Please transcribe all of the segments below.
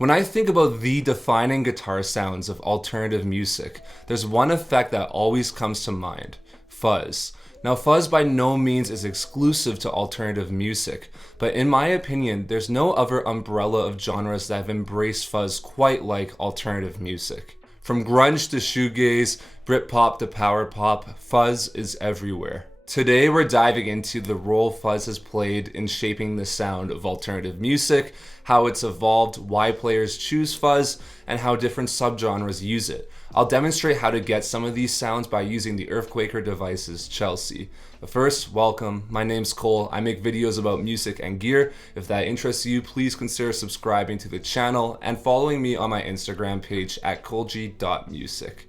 When I think about the defining guitar sounds of alternative music, there's one effect that always comes to mind: fuzz. Now, fuzz by no means is exclusive to alternative music, but in my opinion, there's no other umbrella of genres that have embraced fuzz quite like alternative music. From grunge to shoegaze, Britpop to power pop, fuzz is everywhere. Today we're diving into the role fuzz has played in shaping the sound of alternative music, how it's evolved, why players choose fuzz, and how different subgenres use it. I'll demonstrate how to get some of these sounds by using the EQD devices Chelsea. But first, welcome. My name's Cole. I make videos about music and gear. If that interests you, please consider subscribing to the channel and following me on my Instagram page at colg.music.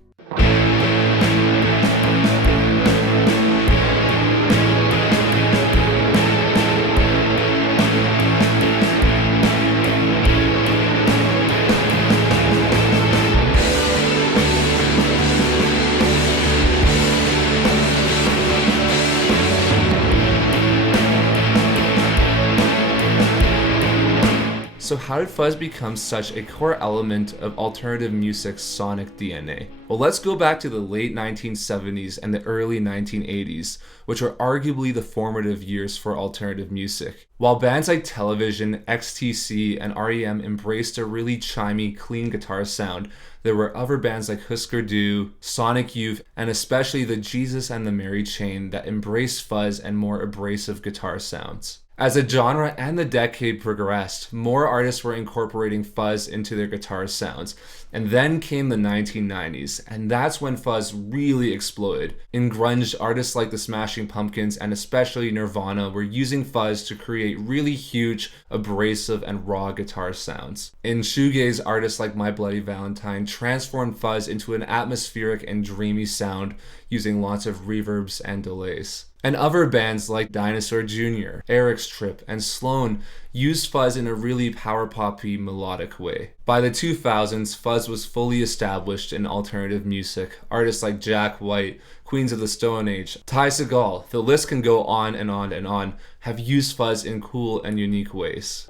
So how did fuzz become such a core element of alternative music's sonic DNA? Well, let's go back to the late 1970s and the early 1980s, which were arguably the formative years for alternative music. While bands like Television, XTC, and REM embraced a really chimey, clean guitar sound, there were other bands like Husker Du, Sonic Youth, and especially the Jesus and the Mary Chain that embraced fuzz and more abrasive guitar sounds. As the genre and the decade progressed, more artists were incorporating fuzz into their guitar sounds. And then came the 1990s, and that's when fuzz really exploded. In grunge, artists like the Smashing Pumpkins and especially Nirvana were using fuzz to create really huge, abrasive, and raw guitar sounds. In shoegaze, artists like My Bloody Valentine transformed fuzz into an atmospheric and dreamy sound using lots of reverbs and delays. And other bands like Dinosaur Jr., Eric's Trip, and Sloan used fuzz in a really power poppy melodic way. By the 2000s, fuzz was fully established in alternative music. Artists like Jack White, Queens of the Stone Age, Ty Segall, the list can go on and on and on, have used fuzz in cool and unique ways.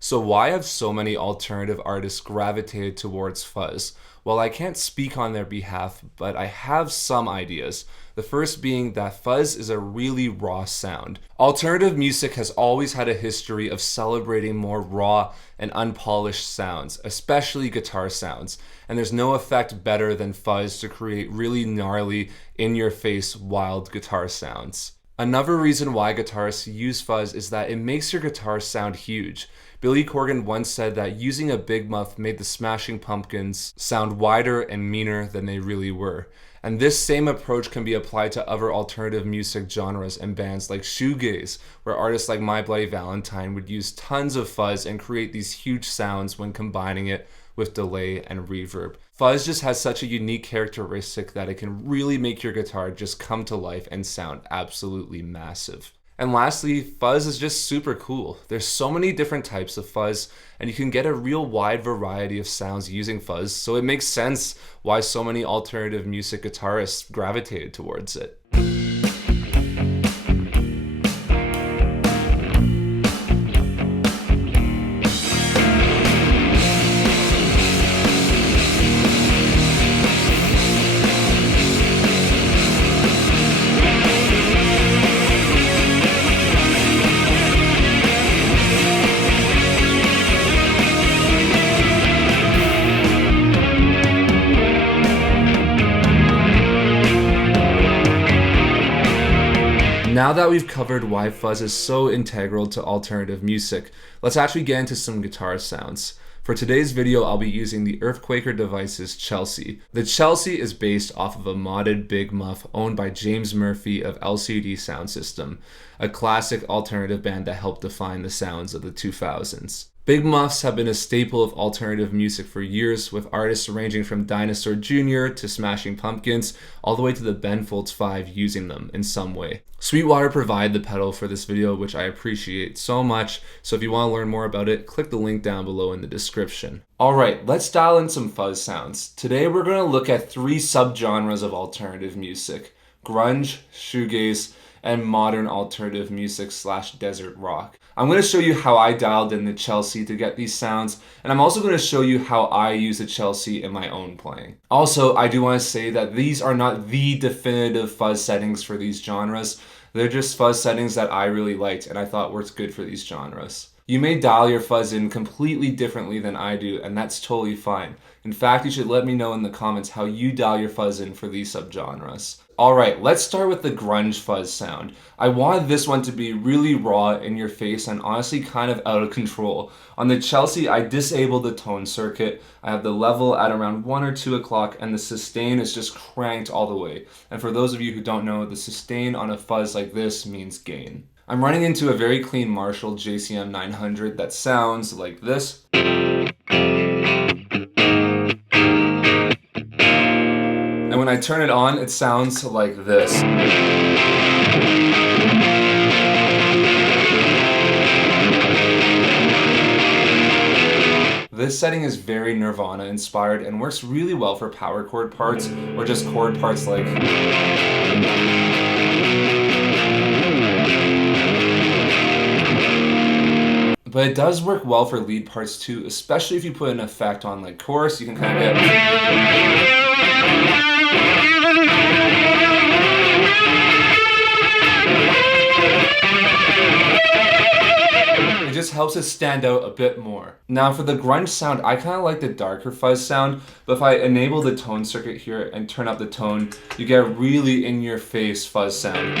So why have so many alternative artists gravitated towards fuzz? Well, I can't speak on their behalf, but I have some ideas. The first being that fuzz is a really raw sound. Alternative music has always had a history of celebrating more raw and unpolished sounds, especially guitar sounds. And there's no effect better than fuzz to create really gnarly, in-your-face, wild guitar sounds. Another reason why guitarists use fuzz is that it makes your guitar sound huge. Billy Corgan once said that using a big muff made the Smashing Pumpkins sound wider and meaner than they really were. And this same approach can be applied to other alternative music genres and bands like shoegaze, where artists like My Bloody Valentine would use tons of fuzz and create these huge sounds when combining it with delay and reverb. Fuzz just has such a unique characteristic that it can really make your guitar just come to life and sound absolutely massive. And lastly, fuzz is just super cool. There's so many different types of fuzz, and you can get a real wide variety of sounds using fuzz, so it makes sense why so many alternative music guitarists gravitated towards it. Now that we've covered why fuzz is so integral to alternative music, let's actually get into some guitar sounds. For today's video, I'll be using the EQD devices Chelsea. The Chelsea is based off of a modded big muff owned by James Murphy of LCD Sound System. a classic alternative band that helped define the sounds of the 2000s. Big muffs have been a staple of alternative music for years, with artists ranging from Dinosaur Jr. to Smashing Pumpkins, all the way to the Ben Folds 5 using them in some way. Sweetwater provided the pedal for this video, which I appreciate so much, so if you want to learn more about it, click the link down below in the description. Alright, let's dial in some fuzz sounds. Today we're going to look at 3 subgenres of alternative music: grunge, shoegaze, and modern alternative music / desert rock. I'm going to show you how I dialed in the Chelsea to get these sounds, and I'm also going to show you how I use the Chelsea in my own playing. Also, I do want to say that these are not the definitive fuzz settings for these genres. They're just fuzz settings that I really liked and I thought worked good for these genres. You may dial your fuzz in completely differently than I do, and that's totally fine. In fact, you should let me know in the comments how you dial your fuzz in for these subgenres. Alright, let's start with the grunge fuzz sound. I wanted this one to be really raw, in your face, and honestly kind of out of control. On the Chelsea, I disabled the tone circuit. I have the level at around 1 or 2 o'clock, and the sustain is just cranked all the way. And for those of you who don't know, the sustain on a fuzz like this means gain. I'm running into a very clean Marshall JCM 900 that sounds like this. And when I turn it on, it sounds like this. This setting is very Nirvana inspired and works really well for power chord parts or just chord parts like... But it does work well for lead parts too, especially if you put an effect on like chorus. You can kind of get... It just helps it stand out a bit more. Now for the grunge sound, I kind of like the darker fuzz sound, but if I enable the tone circuit here and turn up the tone, you get a really in-your-face fuzz sound.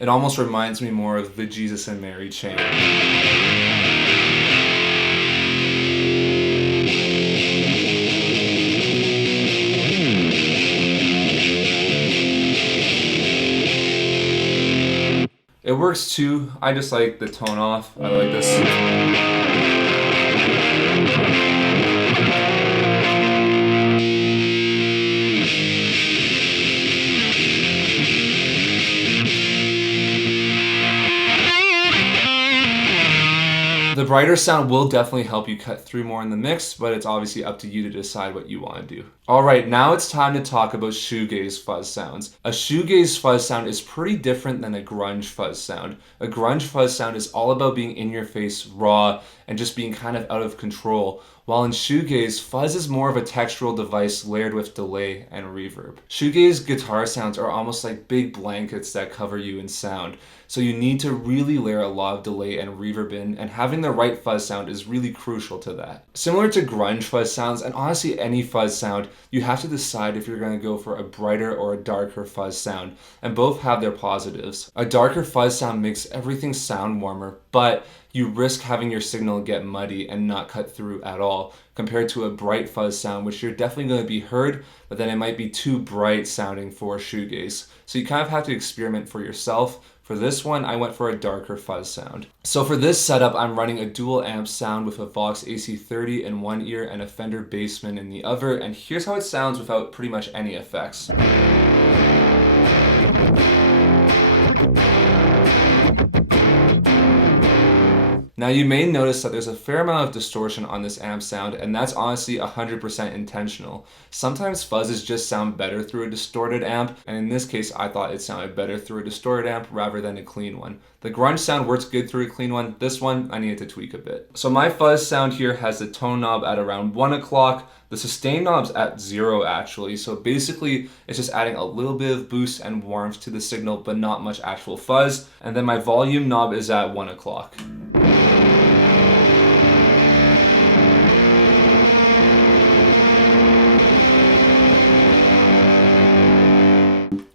It almost reminds me more of the Jesus and Mary chant. It works too. I just like the tone off. I like this. The brighter sound will definitely help you cut through more in the mix, but it's obviously up to you to decide what you want to do. Alright, now it's time to talk about shoegaze fuzz sounds. A shoegaze fuzz sound is pretty different than a grunge fuzz sound. A grunge fuzz sound is all about being in your face, raw, and just being kind of out of control. While in shoegaze, fuzz is more of a textural device layered with delay and reverb. Shoegaze guitar sounds are almost like big blankets that cover you in sound, so you need to really layer a lot of delay and reverb in, and having the right fuzz sound is really crucial to that. Similar to grunge fuzz sounds, and honestly any fuzz sound, you have to decide if you're going to go for a brighter or a darker fuzz sound, and both have their positives. A darker fuzz sound makes everything sound warmer, but you risk having your signal get muddy and not cut through at all, compared to a bright fuzz sound, which you're definitely going to be heard, but then it might be too bright sounding for shoegaze. So you kind of have to experiment for yourself. For this one, I went for a darker fuzz sound. So for this setup, I'm running a dual amp sound with a Vox AC30 in one ear and a Fender Bassman in the other, and here's how it sounds without pretty much any effects. Now you may notice that there's a fair amount of distortion on this amp sound, and that's honestly 100% intentional. Sometimes fuzzes just sound better through a distorted amp, and in this case I thought it sounded better through a distorted amp rather than a clean one. The grunge sound works good through a clean one. This one I needed to tweak a bit. So my fuzz sound here has the tone knob at around 1 o'clock. The sustain knob's at 0 actually, so basically it's just adding a little bit of boost and warmth to the signal but not much actual fuzz. And then my volume knob is at 1 o'clock.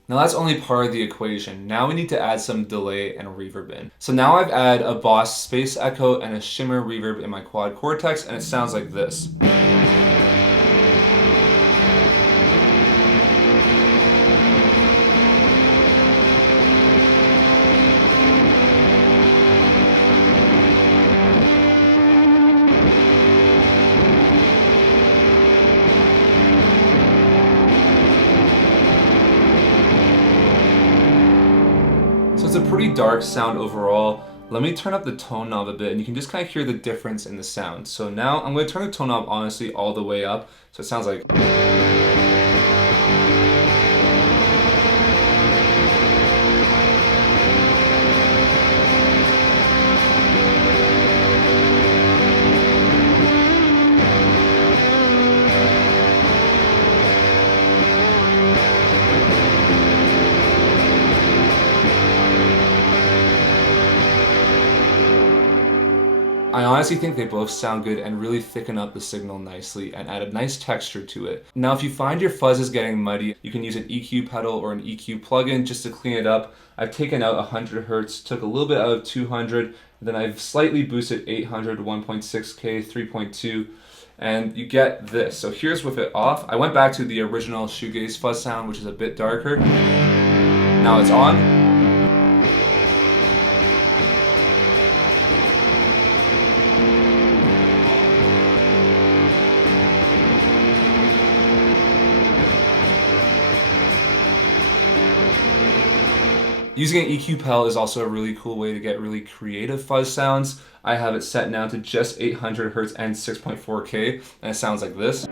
Now that's only part of the equation. Now we need to add some delay and reverb in. So now I've added a Boss space echo and a shimmer reverb in my quad cortex, and it sounds like this. it's a pretty dark sound overall. Let me turn up the tone knob a bit and you can just kind of hear the difference in the sound. So now I'm going to turn the tone knob honestly all the way up. So it sounds like... I honestly think they both sound good and really thicken up the signal nicely and add a nice texture to it. Now if you find your fuzz is getting muddy, you can use an EQ pedal or an EQ plugin just to clean it up. I've taken out 100 Hertz, took a little bit out of 200, then I've slightly boosted 800, 1.6K, 3.2, and you get this. So here's with it off. I went back to the original Shoegaze fuzz sound, which is a bit darker. Now it's on. Using an EQ pedal is also a really cool way to get really creative fuzz sounds. I have it set now to just 800 Hertz and 6.4K, and it sounds like this.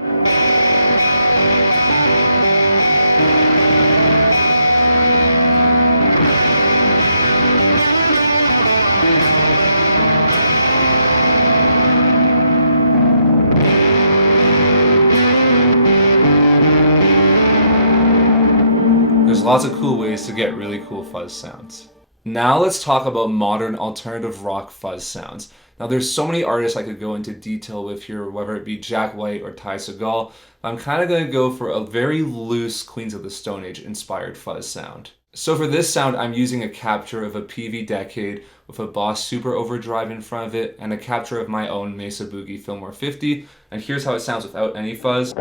There's lots of cool ways to get really cool fuzz sounds. Now let's talk about modern alternative rock fuzz sounds. Now there's so many artists I could go into detail with here, whether it be Jack White or Ty Segall. I'm kind of going to go for a very loose Queens of the Stone Age inspired fuzz sound. So for this sound, I'm using a capture of a PV Decade with a Boss Super Overdrive in front of it and a capture of my own Mesa Boogie Fillmore 50. And here's how it sounds without any fuzz.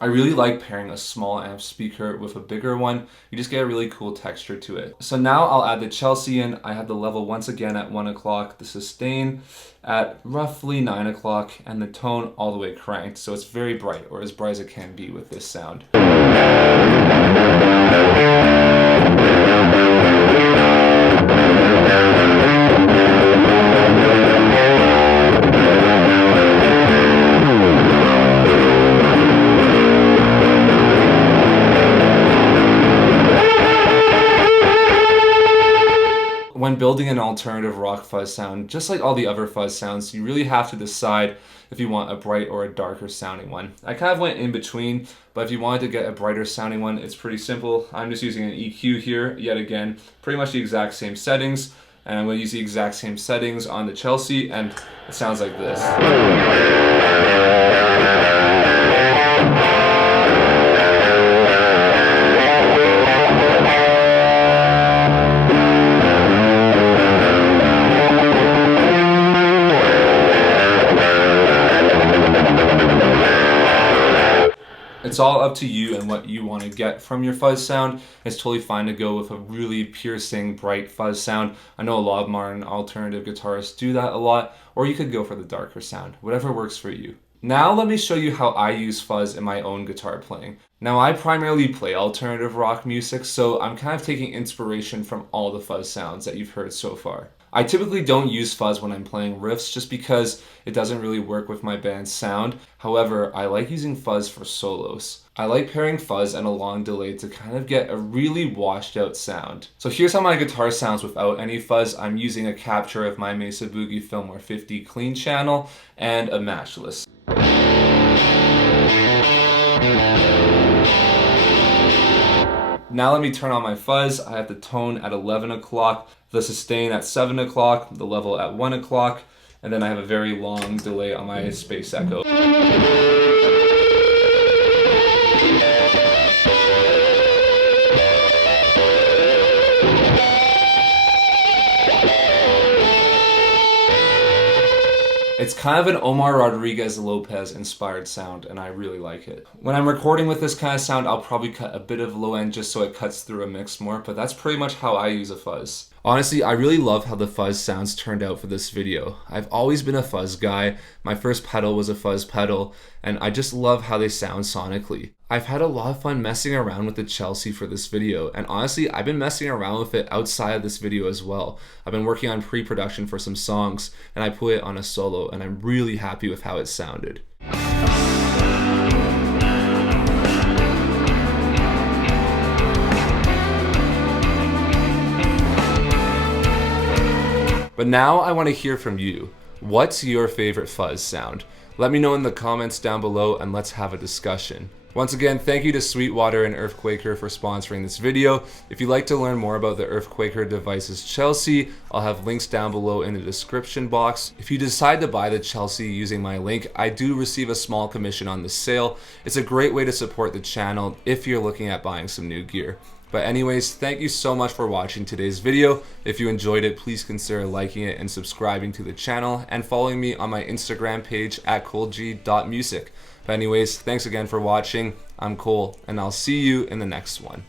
I really like pairing a small amp speaker with a bigger one. You just get a really cool texture to it. So now I'll add the Chelsea in. I have the level once again at 1 o'clock, the sustain at roughly 9 o'clock, and the tone all the way cranked. So it's very bright, or as bright as it can be with this sound. When building an alternative rock fuzz sound, just like all the other fuzz sounds, you really have to decide if you want a bright or a darker sounding one. I kind of went in between, but if you wanted to get a brighter sounding one, it's pretty simple. I'm just using an EQ here, yet again, pretty much the exact same settings, and I'm going to use the exact same settings on the Chelsea, and it sounds like this. It's all up to you and what you want to get from your fuzz sound. It's totally fine to go with a really piercing, bright fuzz sound. I know a lot of modern alternative guitarists do that a lot, or you could go for the darker sound, whatever works for you. Now let me show you how I use fuzz in my own guitar playing. Now I primarily play alternative rock music, so I'm kind of taking inspiration from all the fuzz sounds that you've heard so far. I typically don't use fuzz when I'm playing riffs just because it doesn't really work with my band's sound. However, I like using fuzz for solos. I like pairing fuzz and a long delay to kind of get a really washed out sound. So here's how my guitar sounds without any fuzz. I'm using a capture of my Mesa Boogie Fillmore 50 clean channel and a matchless. Now let me turn on my fuzz. I have the tone at 11 o'clock, the sustain at 7 o'clock, the level at 1 o'clock, and then I have a very long delay on my space echo. It's kind of an Omar Rodriguez Lopez inspired sound, and I really like it. When I'm recording with this kind of sound, I'll probably cut a bit of low end just so it cuts through a mix more, but that's pretty much how I use a fuzz. Honestly, I really love how the fuzz sounds turned out for this video. I've always been a fuzz guy. My first pedal was a fuzz pedal, and I just love how they sound sonically. I've had a lot of fun messing around with the Chelsea for this video, and honestly, I've been messing around with it outside of this video as well. I've been working on pre-production for some songs, and I put it on a solo, and I'm really happy with how it sounded. But now I want to hear from you. What's your favorite fuzz sound? Let me know in the comments down below and let's have a discussion. Once again, thank you to Sweetwater and Earthquaker for sponsoring this video. If you'd like to learn more about the Earthquaker devices Chelsea, I'll have links down below in the description box. If you decide to buy the Chelsea using my link, I do receive a small commission on the sale. It's a great way to support the channel if you're looking at buying some new gear. But anyways, thank you so much for watching today's video. If you enjoyed it, please consider liking it and subscribing to the channel and following me on my Instagram page at coleg.music. But anyways, thanks again for watching. I'm Cole, and I'll see you in the next one.